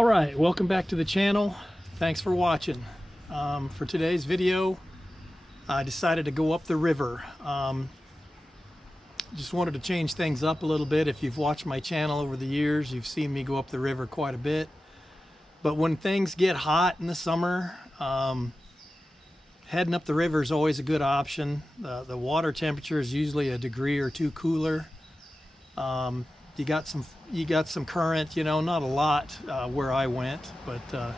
All right, welcome back to the channel. Thanks for watching. For today's video, I decided to go up the river. Just wanted to change things up a little bit. If you've watched my channel over the years, you've seen me go up the river quite a bit. But when things get hot in the summer, heading up the river is always a good option. The water temperature is usually a degree or two cooler. You got some current, you know, not a lot where I went, but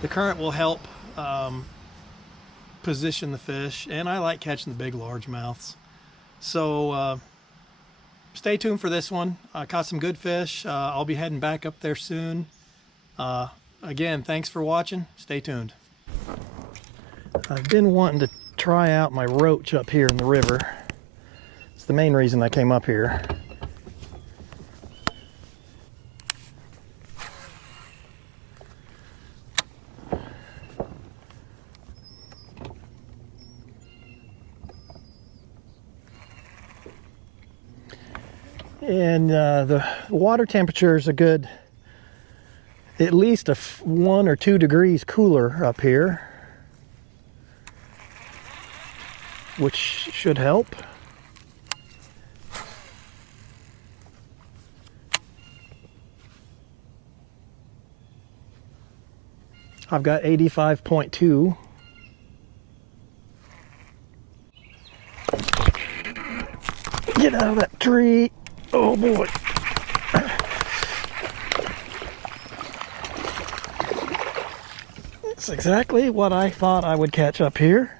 the current will help position the fish, and I like catching the big largemouths. So stay tuned for this one. I caught some good fish. I'll be heading back up there soon. Again, thanks for watching. Stay tuned. I've been wanting to try out my roach up here in the river. It's the main reason I came up here. And the water temperature is a good, at least 1 or 2 degrees cooler up here, which should help. I've got 85.2. Get out of that tree. Oh boy. It's exactly what I thought I would catch up here.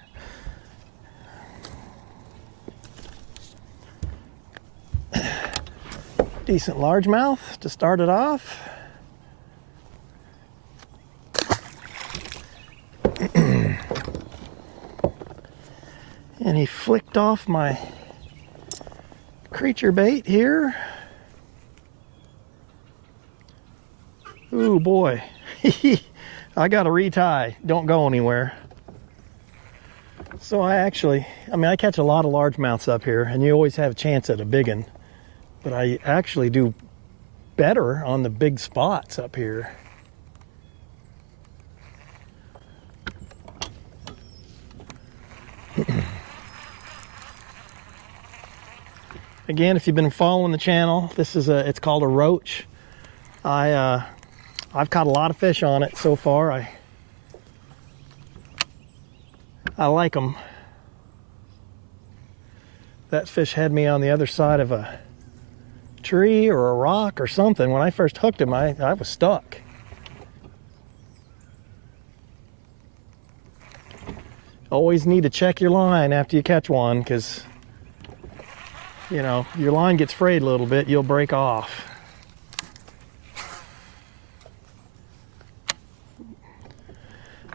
Decent largemouth to start it off. And he flicked off my creature bait here. Ooh boy. I got to retie. Don't go anywhere. So I catch a lot of largemouths up here, and you always have a chance at a big one. But I actually do better on the big spots up here. Again, if you've been following the channel, it's called a roach. I've caught a lot of fish on it so far. I like them. That fish had me on the other side of a tree or a rock or something. When I first hooked him, I was stuck. Always need to check your line after you catch one, because you know, your line gets frayed a little bit, you'll break off.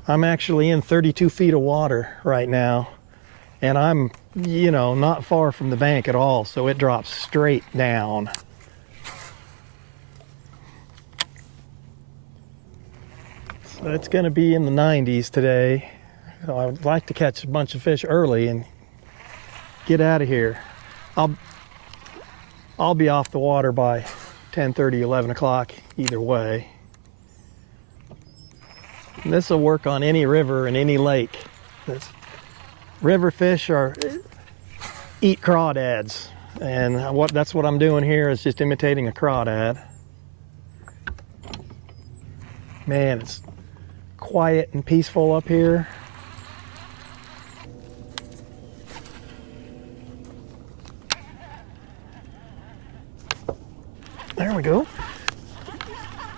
I'm actually in 32 feet of water right now, and I'm, you know, not far from the bank at all, so it drops straight down. So it's going to be in the 90s today. So I would like to catch a bunch of fish early and get out of here. I'll be off the water by 10:30, 11 o'clock either way. This will work on any river and any lake. River fish eat crawdads, and that's what I'm doing here, is just imitating a crawdad. Man, it's quiet and peaceful up here. There we go.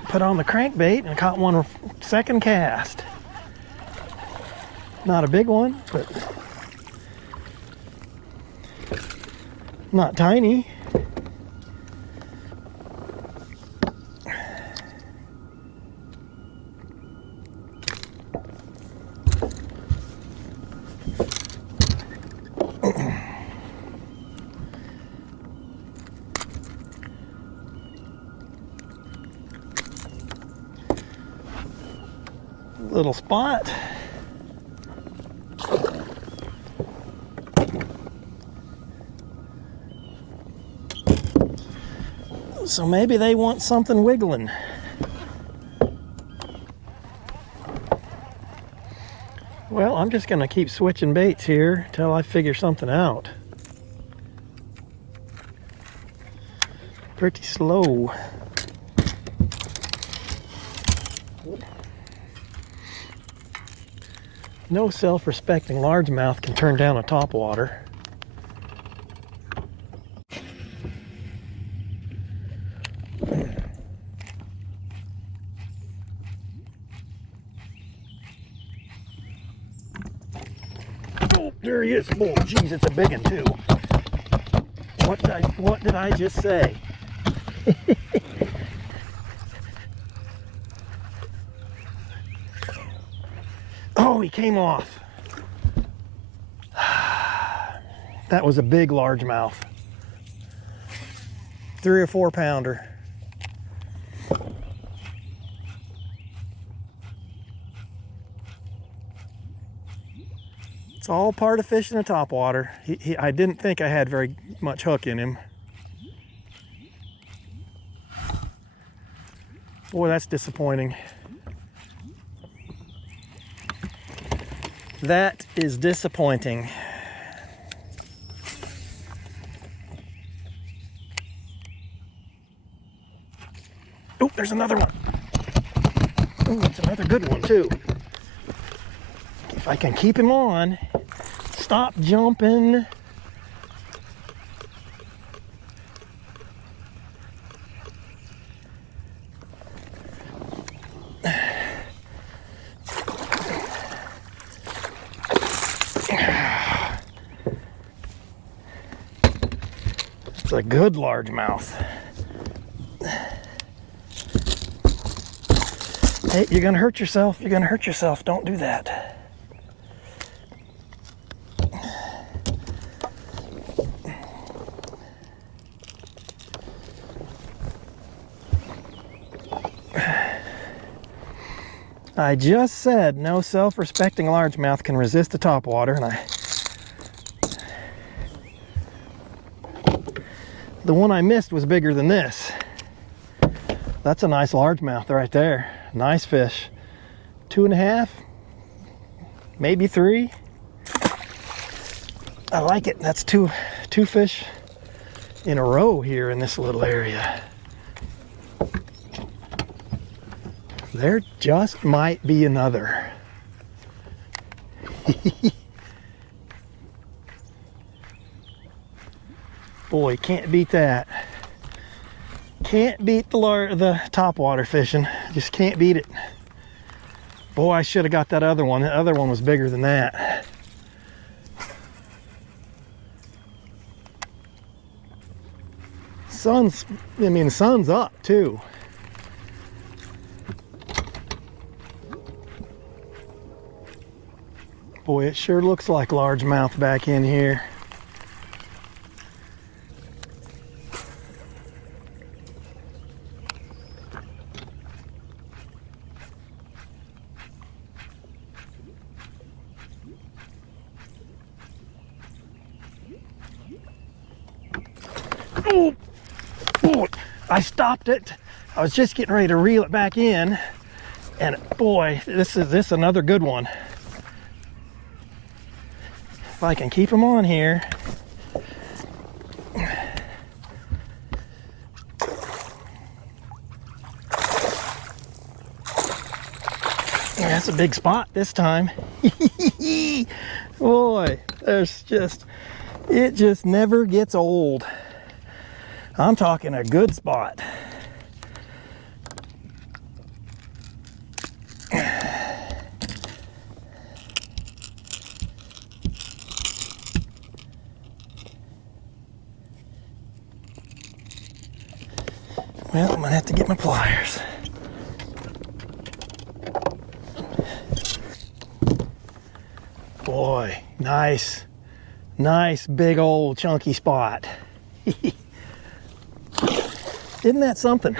Put on the crankbait and caught one second cast. Not a big one, but not tiny. Little spot. So maybe they want something wiggling. Well, I'm just gonna keep switching baits here till I figure something out. Pretty slow. No self-respecting largemouth can turn down a topwater. Oh, there he is. Oh, geez, it's a big one too. What did I just say? Oh, he came off. That was a big largemouth. 3 or 4 pounder. It's all part of fishing a topwater. I didn't think I had very much hook in him. Boy, that's disappointing. That is disappointing. Oh, there's another one. Oh, that's another good one too. If I can keep him on, stop jumping. It's a good largemouth. Hey, you're gonna hurt yourself. You're gonna hurt yourself. Don't do that. I just said no self-respecting largemouth can resist a topwater, and the one I missed was bigger than this. That's a nice largemouth right there. Nice fish. 2.5, maybe 3. I like it. That's two fish in a row here in this little area. There just might be another. Boy, can't beat that. Can't beat the topwater fishing. Just can't beat it. Boy, I should have got that other one. The other one was bigger than that. Sun's up too. Boy, it sure looks like largemouth back in here. Oh, boy, I stopped it. I was just getting ready to reel it back in, and boy, this is another good one. If I can keep him on here. Yeah, that's a big spot this time. Boy, it just never gets old. I'm talking a good spot. Well, I'm gonna have to get my pliers. Boy, nice big old chunky spot. Isn't that something?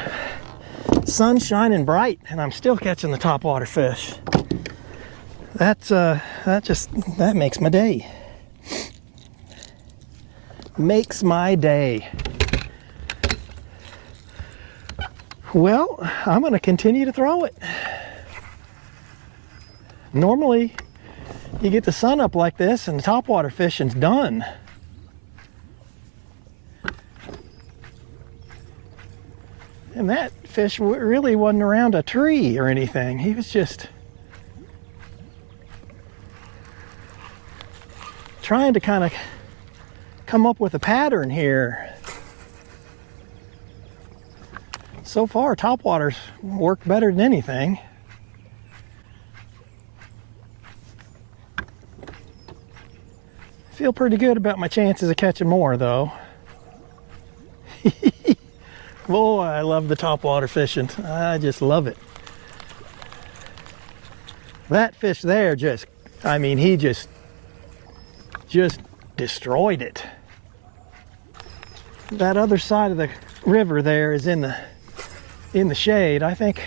Sun's shining bright and I'm still catching the topwater fish. That makes my day. Makes my day. Well, I'm going to continue to throw it. Normally, you get the sun up like this and the topwater fishing's done. And that fish really wasn't around a tree or anything. He was just trying to kind of come up with a pattern here. So far, topwater's worked better than anything. Feel pretty good about my chances of catching more, though. Boy, I love the topwater fishing. I just love it. That fish there just, I mean, he just destroyed it. That other side of the river there is in the shade. I think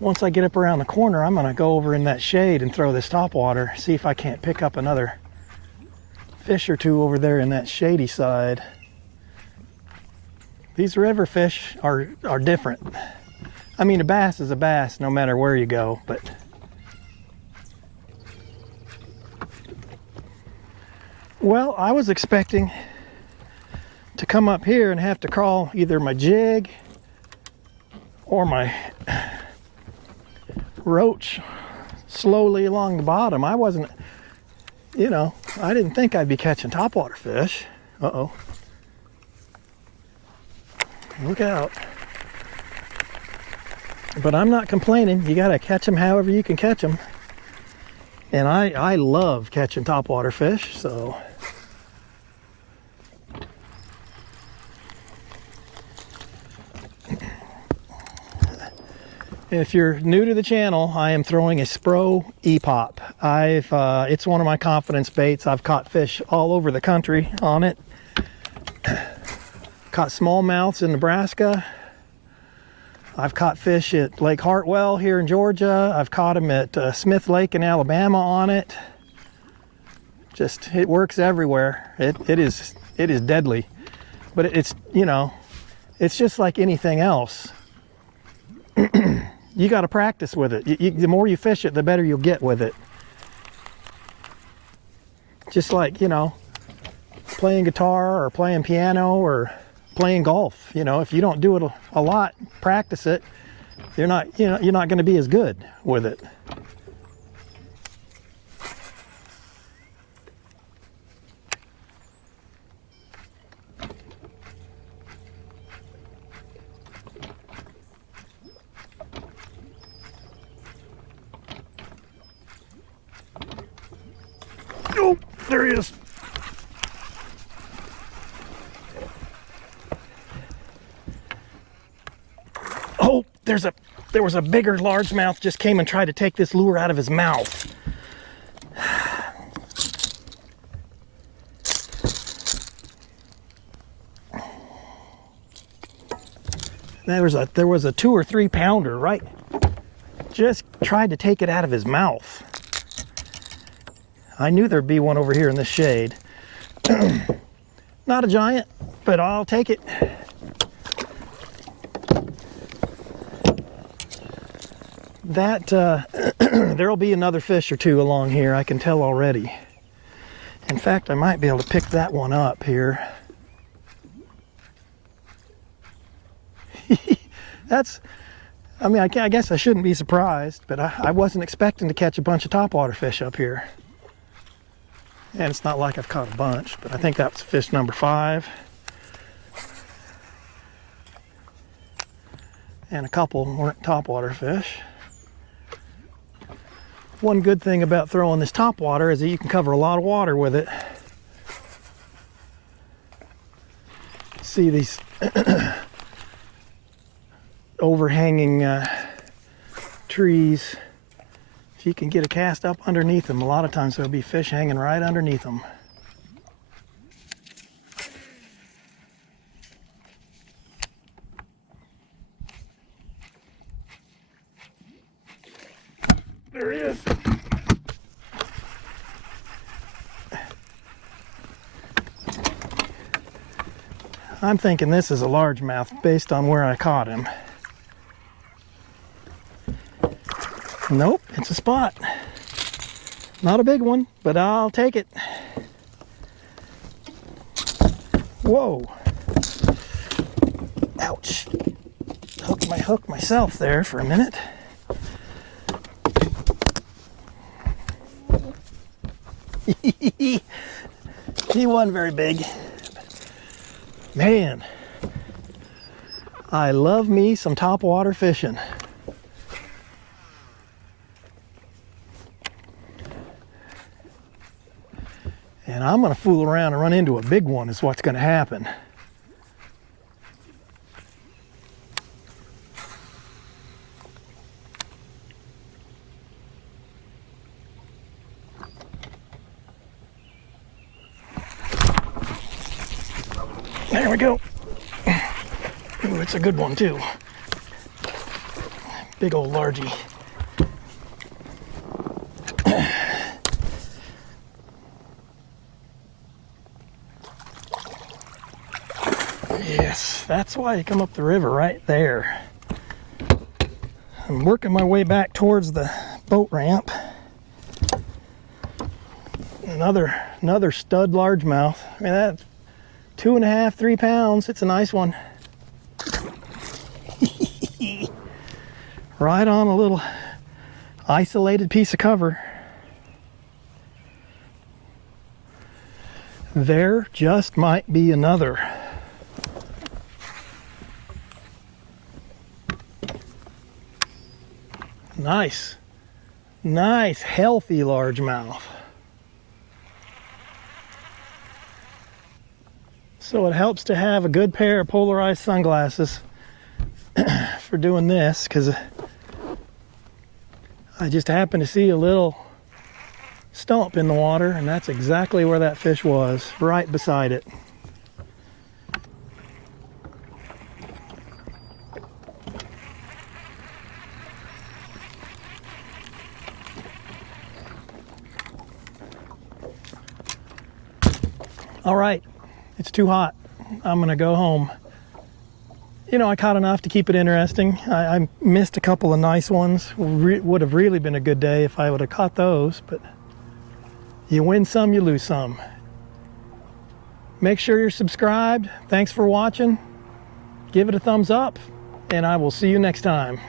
once I get up around the corner, I'm gonna go over in that shade and throw this topwater, see if I can't pick up another fish or two over there in that shady side. These river fish are different. I mean, a bass is a bass no matter where you go, but well, I was expecting to come up here and have to crawl either my jig or my roach slowly along the bottom. I wasn't, you know, I didn't think I'd be catching topwater fish. Uh-oh. Look out. But I'm not complaining. You gotta catch them however you can catch them. And I love catching topwater fish, so. If you're new to the channel, I am throwing a Spro E-Pop. It's one of my confidence baits. I've caught fish all over the country on it. Caught smallmouths in Nebraska. I've caught fish at Lake Hartwell here in Georgia. I've caught them at Smith Lake in Alabama on it. Just, it works everywhere. It is deadly. But it's, you know, it's just like anything else. You got to practice with it. The more you fish it, the better you'll get with it. Just like, you know, playing guitar or playing piano or playing golf. You know, if you don't do it a lot, practice it, you're not going to be as good with it. Oh, there he is. Oh, there was a bigger largemouth just came and tried to take this lure out of his mouth. There was a 2 or 3 pounder, right? Just tried to take it out of his mouth. I knew there'd be one over here in the shade. Not a giant, but I'll take it. That there'll be another fish or two along here, I can tell already. In fact, I might be able to pick that one up here. I mean, I guess I shouldn't be surprised, but I wasn't expecting to catch a bunch of topwater fish up here. And it's not like I've caught a bunch, but I think that was fish number 5. And a couple weren't topwater fish. One good thing about throwing this topwater is that you can cover a lot of water with it. See these overhanging trees. If you can get a cast up underneath them, a lot of times there'll be fish hanging right underneath them. There he is. I'm thinking this is a largemouth based on where I caught him. Nope, it's a spot. Not a big one, but I'll take it. Whoa. Ouch. Hooked my hook myself there for a minute. He wasn't very big. Man, I love me some topwater fishing. And I'm going to fool around and run into a big one is what's going to happen. There we go. Ooh, it's a good one too. Big old largie. Yes, that's why you come up the river right there. I'm working my way back towards the boat ramp. Another stud largemouth. I mean, that's 2.5, 3 pounds. It's a nice one. Right on a little isolated piece of cover. There just might be another. Nice, healthy largemouth. So it helps to have a good pair of polarized sunglasses for doing this, because I just happened to see a little stump in the water, and that's exactly where that fish was, right beside it. All right, it's too hot. I'm gonna go home. You know, I caught enough to keep it interesting. I missed a couple of nice ones. Would have really been a good day if I would have caught those, but you win some, you lose some. Make sure you're subscribed. Thanks for watching. Give it a thumbs up, and I will see you next time.